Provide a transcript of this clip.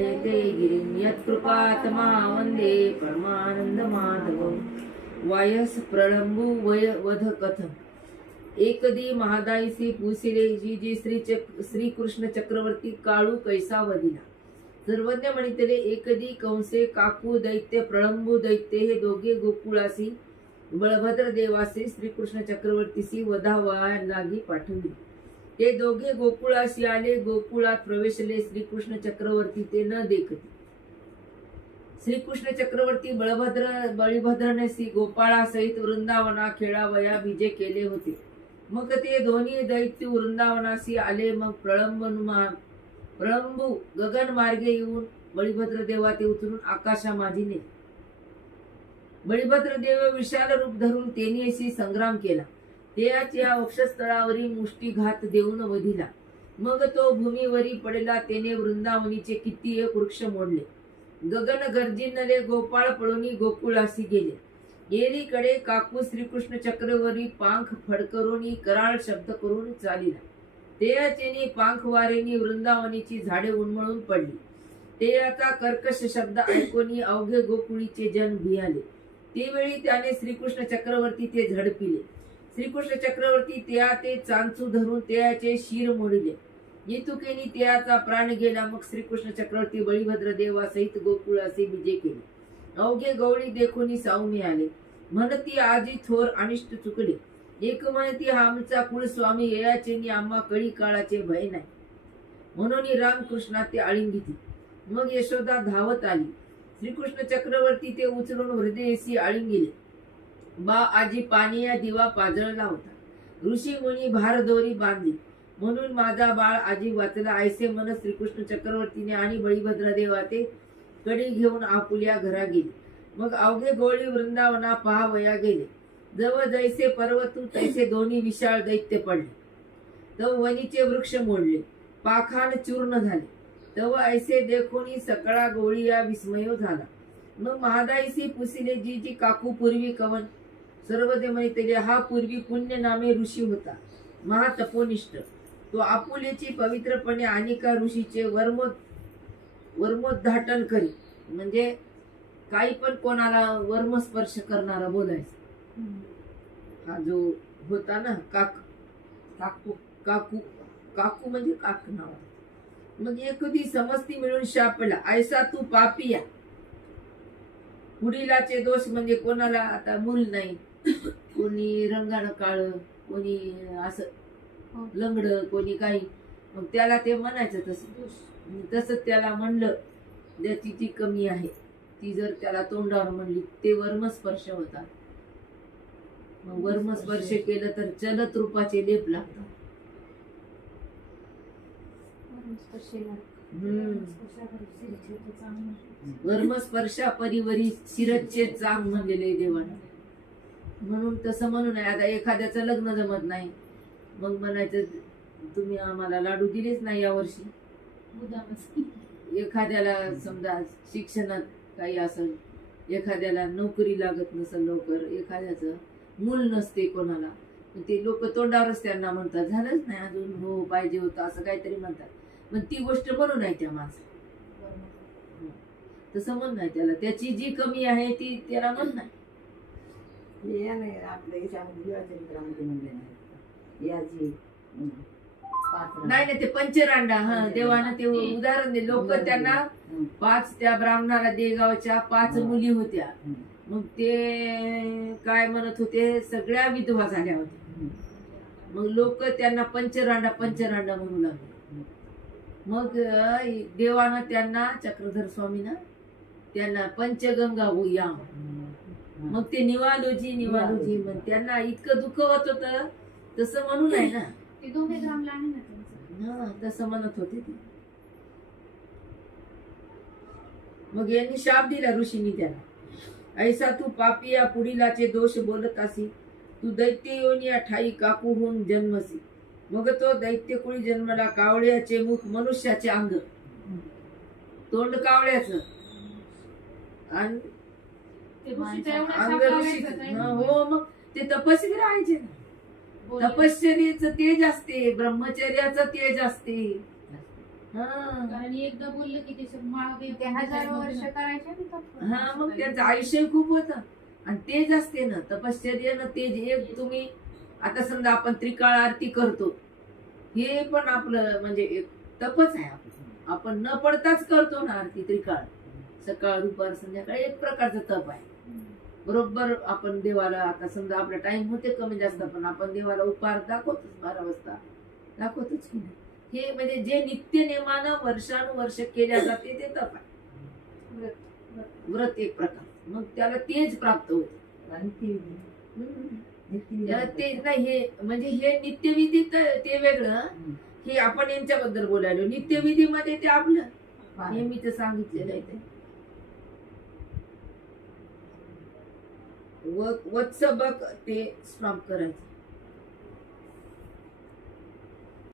नयते गिरिं यत्कृपात्मा वन्दे परमानंद माधव वायस प्रलंबू वय वध कथम एकदी महादाईसी पुसिले जी जी श्री चक श्रीकृष्ण चक्रवर्ती काळू कैसा वदिला सर्वज्ञ म्हणितले एकदी कंसे काकू दैत्य प्रळंबू दैत्य हे दोघे गोकुळासी बळभद्र देवासी श्रीकृष्ण चक्रवर्तीसी वधावा नागी पाठवली। ते दोघे गोकुळाशी आले गोकुळात प्रवेशले श्रीकृष्ण चक्रवर्ती ते न देखते. श्रीकृष्ण चक्रवर्ती बळभद्र बळीभद्रनेसी गोपाळासहित वृंदावना खेळावया विजय केले होते. मग ते दोन्ही दैत्य वृंदावनाशी आले मग प्रळंबनुमा प्रळंबू गगन मार्गे येऊन बळीभद्र देवा ते उतरून आकाशा माझीने बळीभद्र देव विशाल रूप धरून तेनियशी संग्राम केला. तेयाच्या वक्षस्थळावरी मुष्टीघात देऊन वधिला. मग तो भूमीवरी पडला. तेने वृंदावनीचे किती एक वृक्ष मोडले. गगन गर्जिनले गोपाळ पळूनी गोकुळासी गेले. येरीकडे काकू श्रीकृष्ण चक्रवरी पांख फडकरोनी कराळ शब्द करून चालिला. तेयाचेनी पांख वारेनी वृंदावनीची झाडे उन्मळून पडली. तेयाचा कर्कश शब्द ऐकूनी अवघे गोकुळीचे जन भियाले. तेवेळी त्याने श्रीकृष्ण चक्रवर्ती ते झडपिले. श्रीकृष्ण चक्रवर्ती त्या ते चांचू धरून त्याचे शिर मोडले. येतुकेनी त्याचा प्राण गेला मग श्रीकृष्ण चक्रवर्ती बळीभद्र देवा सहित गोकुळाचे विजय केले. अवघे गवळी देखोनी सावनी आले. म्हणती आजी थोर अनिष्ट चुकले. एक म्हणती हा आमचा कुळस्वामी येयाचेनी आम्हा कळी काळाचे भय नाही. म्हणून रामकृष्णा ते आळिंगीती मग यशोदा धावत आली. श्रीकृष्ण चक्रवर्ती ते उचलून हृदयसी आळिंगिले बा आजी पानिया दिवा पाजळला होता. ऋषी मुनी भारदोरी बांधली. म्हणून माझा बाळ आजी वाचला ऐसे मन श्रीकृष्ण चक्रवर्तीने आणि बळीभद्र कडी घेऊन आपुल्या घरा गेली. मग अवघे गोळी वृंदावना पहावया गेले. जवळ जैसे पर्वतू तैसे दोन्ही विशाळ दैत्य पडले. तव वनीचे वृक्ष मोडले. पाखान चूर्ण झाले. तव ऐसे देखोनी सकळा गोळी या विस्मय झाला. मग महादाईसी पुसिले जी जी काकू पूर्वी कवन सर्व ते हा पूर्वी पुण्य नामे ऋषी होता. महातपोनिष्ठ. तो आपुलेची पवित्रपणे अनिका ऋषीचे वर्मो वर्मोद्घाटन करी म्हणजे काही पण कोणाला वर्मस्पर्श करणारा बोलायचा. हा जो होता ना काक काकू काकू काकू म्हणजे काक नाव. मग एकदी समस्ती मिळून शापला. ऐसा तू पापिया. पुढीलाचे दोष म्हणजे कोणाला आता मूल नाही. कोणी रंगानं काळ कोणी असं लंगड कोणी काही. मग त्याला ते म्हणायचं तसं. तसं त्याला म्हणलं ज्याची ती कमी आहे ती जर त्याला तोंडावर म्हणली ते वर्मस्पर्श होता मग वर्मस्पर्श. केलं तर चलत रूपाचे लेप लागतात. वर्मस्पर्शा परिवरी शिरच्चे चांग म्हणलेले देवाने. म्हणून तसं म्हणून आहे आता एखाद्याचं लग्न जमत नाही. मग म्हणायचं तुम्ही आम्हाला लाडू दिलेच नाही यावर्षी. एखाद्याला समजा शिक्षणात काही असेल एखाद्याला नोकरी लागत नसेल लवकर एखाद्याचं मूल नसते कोणाला मग ते लोक तोंडावरच त्यांना म्हणतात झालंच नाही अजून हो पाहिजे होतं असं काहीतरी म्हणतात. पण ती गोष्ट म्हणून आहे त्या माणसा तसं म्हण नाही त्याला. त्याची जी कमी आहे ती त्याला म्हण नाही नाही आपल्या याच्यामध्ये जीवाचरित्रामध्ये म्हणले नाही. याची पाच नाही नाही ते पंचरांडा हा देवानं ते उदाहरण दे लोक त्यांना पाच त्या ब्राह्मणाला देगावच्या पाच. मुली होत्या. मग ते काय म्हणत होते सगळ्या विधवा झाल्या होत्या. मग लोक त्यांना पंचरांडा पंचरांडा म्हणू लागले. मग देवानं त्यांना चक्रधर स्वामीनं त्यांना पंचगंगा या मग ते निवालोजी निवालोजी म्हण त्यांना इतकं दुःख होत होत तसं म्हणून आहे ना. ते दोघे ग्रामला आहे ना हा तसं म्हणत होते ते. मग यांनी शाप दिला ऋषींनी त्याला. ऐसा तू पापिया पुढीलाचे दोष बोलत असी. तू दैत्य योनिया ठाई काकू होऊन जन्मसी. मग तो दैत्य कुळी जन्मला कावळ्याचे मुख मनुष्याचे अंग. तोंड कावळ्याचं. आणि ते ऋषीचं एवढं अंग शाप ऋषी लागायचं काय? हो मग ते तपस्वी राहायचे ना. तपश्चर्याचं तेज असते ब्रह्मचर्याचं तेज असते. हा. कारण एकदा बोललं की ते मागे ते हजारो वर्ष करायचे ना. हा मग त्याचं आयुष्य खूप होतं. आणि तेज असते ना तपश्चर्यानं तेज. एक तुम्ही आता समजा आपण त्रिकाळ आरती करतो. हे पण आपलं म्हणजे एक तपच आहे आपलं. आपण न पडताच करतो ना आरती त्रिकाळ. सकाळ दुपार संध्याकाळ एक प्रकारचं तप आहे. बरोबर आपण देवाला आता समजा आपला टाइम होते कमी जास्त पण आपण देवाला उपहार दाखवतोच बारा वाजता. दाखवतोच की नाही? हे म्हणजे जे नित्य नेमानं वर्षानुवर्ष केल्या जाते ते तप आहे. व्रत एक प्रकार. मग त्याला तेज प्राप्त होते. आणि ती नाही हे म्हणजे हे नित्यविधी तर ते वेगळं. हे आपण यांच्याबद्दल बोलायलो. नित्यविधीमध्ये ते आपलं. पाणी. नेहमीच सांगितलेलं आहे ते. व- वत्सबक ते स्टॉप करायचं.